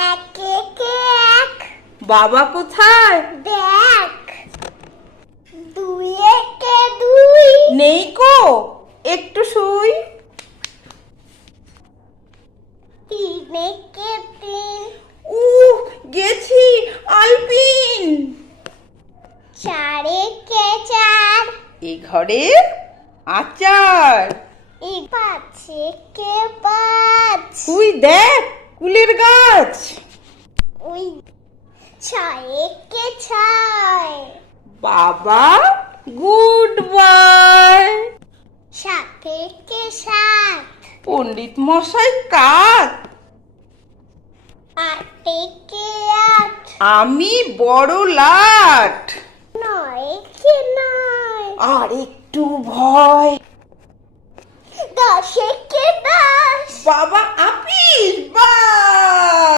এক একে এক। বাবা কোথায়? দেখ। দুই একে দুই। নেই কো, একটু শুই। তিন একে তিন। গেছি আলপিন। চার একে চার। এই ঘরে আচার। এই পাঁচ একে পাঁচ। তুই দেখ কুলের গাছ। ওই ছয় একে ছয়। বাবা গুড বাই। সাত একে সাত। পণ্ডিত মশাই কাত। আট একে আট। আমি বড় লাট। নয় একে নয়। আর একটু ভয়। 10 একে 10। বাবা